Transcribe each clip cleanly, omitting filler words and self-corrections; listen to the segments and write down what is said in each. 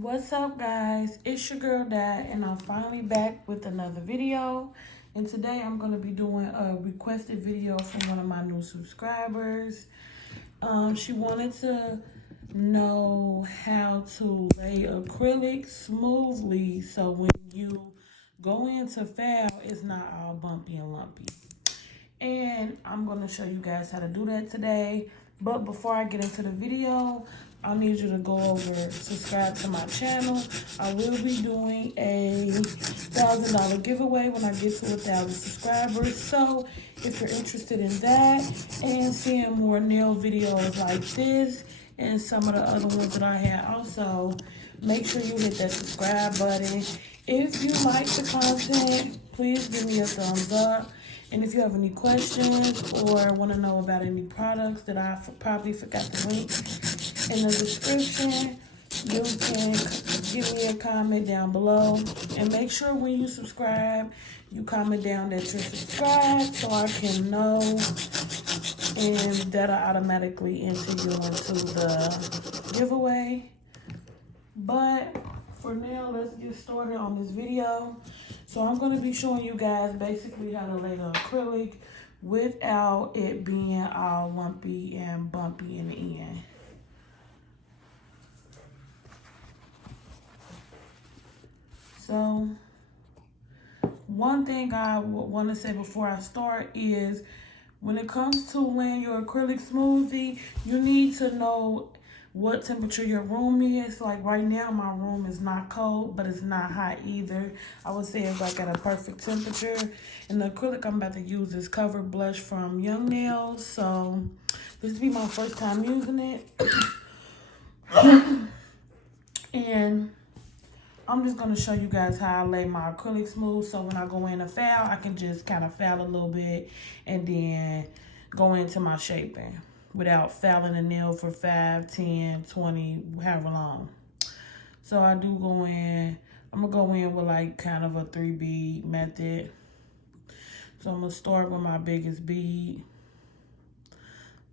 What's up, guys? It's your girl Dad, and I'm finally back with another video. And today I'm going to be doing a requested video from one of my new subscribers. She wanted to know how to lay acrylic smoothly so when you go into file, it's not all bumpy and lumpy. And I'm going to show you guys how to do that today. But before I get into the video, I need you to go over, subscribe to my channel. I will be doing a $1,000 giveaway when I get to 1,000 subscribers. So if you're interested in that and seeing more nail videos like this and some of the other ones that I had also, make sure you hit that subscribe button. If you like the content, please give me a thumbs up. And if you have any questions or want to know about any products that I probably forgot to link in the description, you can give me a comment down below. And make sure when you subscribe, you comment down that you're subscribed so I can know, and that'll automatically enter you into the giveaway. But for now, let's get started on this video. So I'm going to be showing you guys basically how to lay the acrylic without it being all lumpy and bumpy in the end. So one thing I want to say before I start is when it comes to laying your acrylic smoothly, you need to know what temperature your room is. Like right now, my room is not cold, but it's not hot either. I would say it's like at a perfect temperature. And the acrylic I'm about to use is Covered Blush from Young Nails. So this will be my first time using it. And I'm just going to show you guys how I lay my acrylic smooth. So when I go in a foul, I can just kind of foul a little bit and then go into my shaping without fouling the nail for 5, 10, 20, however long. So I do go in, I'm going to go in with like kind of a 3 bead method. So I'm going to start with my biggest bead.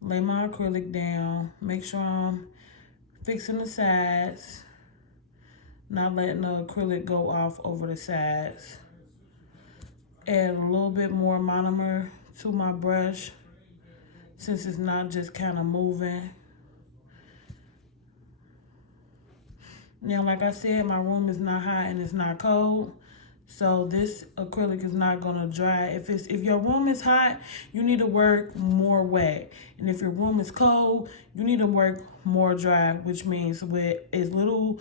Lay my acrylic down. Make sure I'm fixing the sides. Not letting the acrylic go off over the sides. Add a little bit more monomer to my brush since it's not just kind of moving. Now, like I said, my room is not hot and it's not cold. So this acrylic is not gonna dry. If your room is hot, you need to work more wet. And if your room is cold, you need to work more dry, which means with as little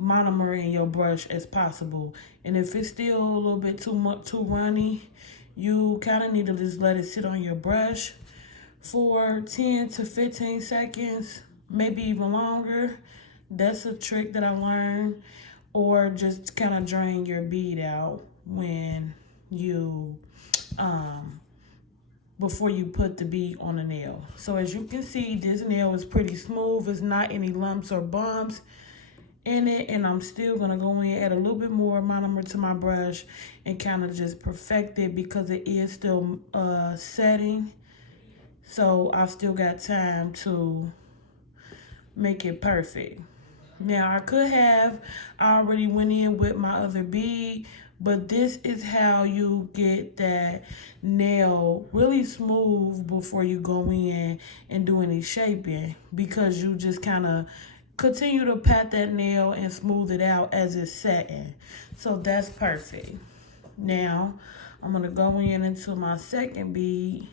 monomer in your brush as possible. And if it's still a little bit too runny, you kind of need to just let it sit on your brush for 10 to 15 seconds, maybe even longer. That's a trick that I learned. Or just kind of drain your bead out when you before you put the bead on the nail. So as you can see, this nail is pretty smooth. There's not any lumps or bumps in it, and I'm still gonna go in, add a little bit more monomer to my brush and kind of just perfect it because it is still setting. So I still got time to make it perfect. Now I could have already went in with my other bead, but this is how you get that nail really smooth before you go in and do any shaping, because you just kind of continue to pat that nail and smooth it out as it's setting. So that's perfect. Now I'm gonna go in into my second bead.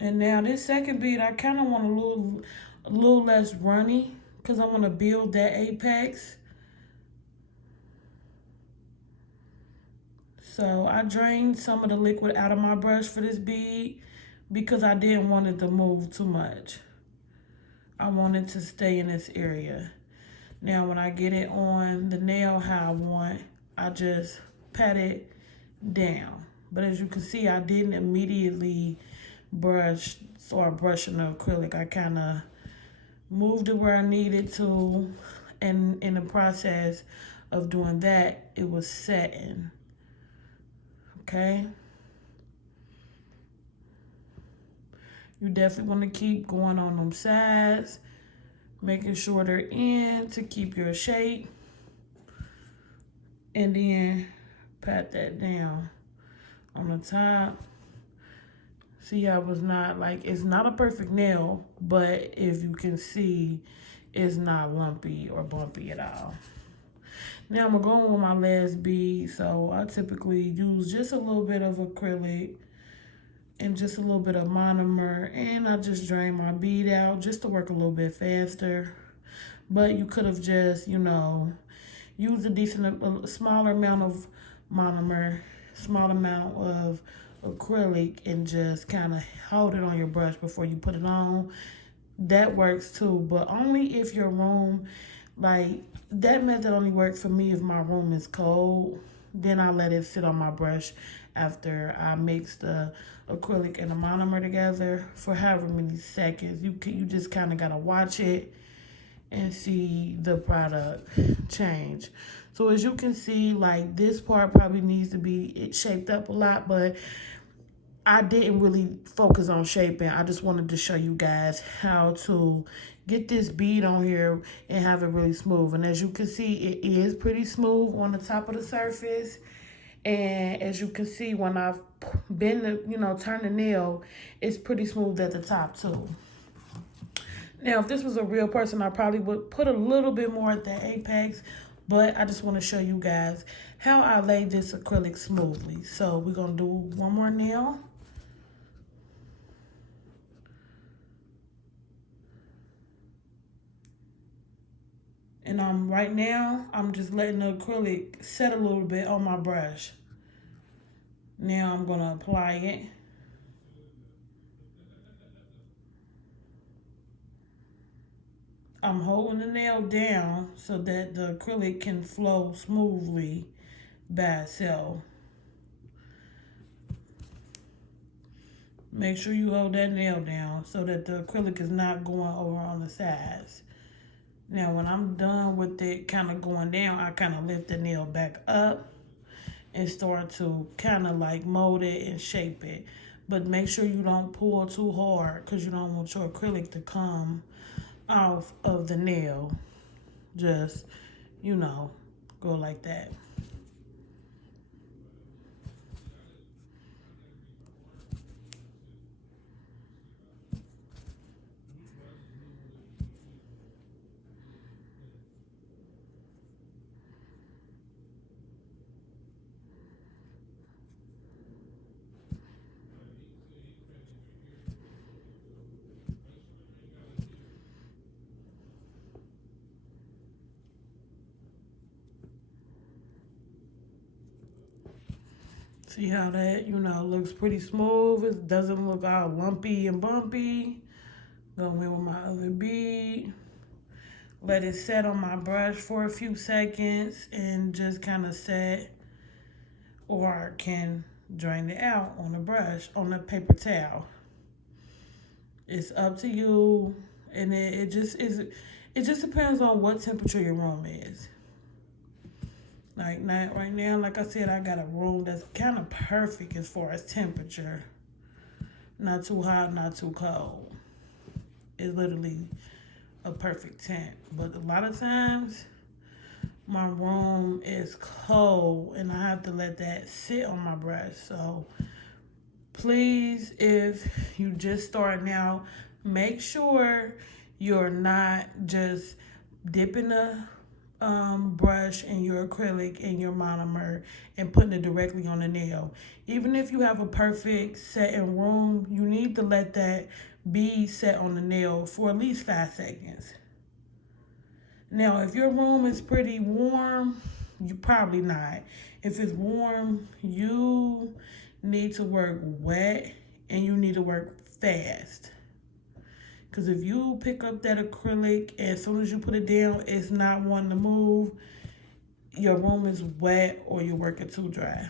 And now this second bead, I kind of want a little less runny because I want to build that apex. So I drained some of the liquid out of my brush for this bead because I didn't want it to move too much. I want it to stay in this area. Now when I get it on the nail how I want, I just pat it down. But as you can see, I didn't immediately start brushing the acrylic. I kind of moved it where I needed to, and in the process of doing that, it was setting. Okay. You definitely want to keep going on them sides, making sure they're in to keep your shape. And then pat that down on the top. See how it's not like, it's not a perfect nail, but if you can see, it's not lumpy or bumpy at all. Now I'm gonna go on with my last bead. So I typically use just a little bit of acrylic and just a little bit of monomer, and I just drain my bead out just to work a little bit faster. But you could have just, you know, used a smaller amount of monomer, small amount of acrylic, and just kind of hold it on your brush before you put it on. That works too, but only if your room, like, that method only works for me if my room is cold. Then I let it sit on my brush after I mix the acrylic and the monomer together for however many seconds. You just kind of gotta watch it and see the product change. So as you can see, like, this part probably needs to be shaped up a lot, but I didn't really focus on shaping. I just wanted to show you guys how to get this bead on here and have it really smooth. And as you can see, it is pretty smooth on the top of the surface. And as you can see, when I've bend the, turn the nail, it's pretty smooth at the top too. Now, if this was a real person, I probably would put a little bit more at the apex, but I just want to show you guys how I lay this acrylic smoothly. So we're going to do one more nail. And right now, I'm just letting the acrylic set a little bit on my brush. Now I'm going to apply it. I'm holding the nail down so that the acrylic can flow smoothly by itself. Make sure you hold that nail down so that the acrylic is not going over on the sides. Now, when I'm done with it kind of going down, I kind of lift the nail back up and start to kind of like mold it and shape it. But make sure you don't pull too hard because you don't want your acrylic to come off of the nail. Just, go like that. See how that, looks pretty smooth. It doesn't look all lumpy and bumpy. Go in with my other bead. Let it set on my brush for a few seconds and just kind of set. Or I can drain it out on the brush, on the paper towel. It's up to you. And it just depends on what temperature your room is. Like right now, like I said, I got a room that's kind of perfect as far as temperature. Not too hot, not too cold. It's literally a perfect temp. But a lot of times, my room is cold and I have to let that sit on my brush. So please, if you just starting out, make sure you're not just dipping the brush and your acrylic and your monomer and putting it directly on the nail. Even if you have a perfect setting room, you need to let that bead set on the nail for at least 5 seconds. Now, if your room is pretty warm, you probably not. If it's warm, you need to work wet and you need to work fast. Because if you pick up that acrylic and as soon as you put it down, it's not wanting to move, your room is wet or you're working too dry.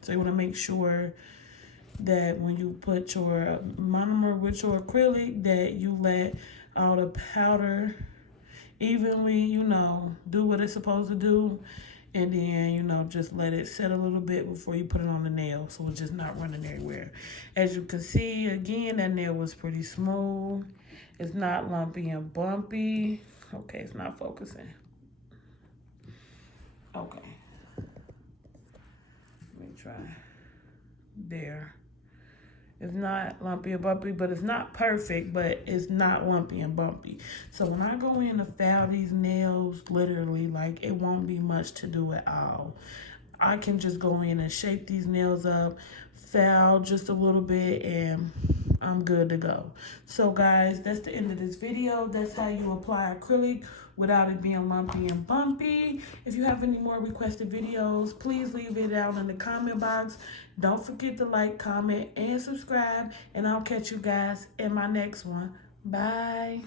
So you want to make sure that when you put your monomer with your acrylic, that you let all the powder evenly, do what it's supposed to do. And then, you know, just let it set a little bit before you put it on the nail so it's just not running everywhere. As you can see, again, that nail was pretty smooth. It's not lumpy and bumpy. Okay, it's not focusing. Okay. Let me try. There. It's not lumpy or bumpy, but it's not perfect, but it's not lumpy and bumpy. So when I go in to file these nails, literally, like, it won't be much to do at all. I can just go in and shape these nails up, file just a little bit, and I'm good to go. So guys, that's the end of this video. That's how you apply acrylic without it being lumpy and bumpy. If you have any more requested videos, please leave it down in the comment box. Don't forget to like, comment, and subscribe, and I'll catch you guys in my next one. Bye.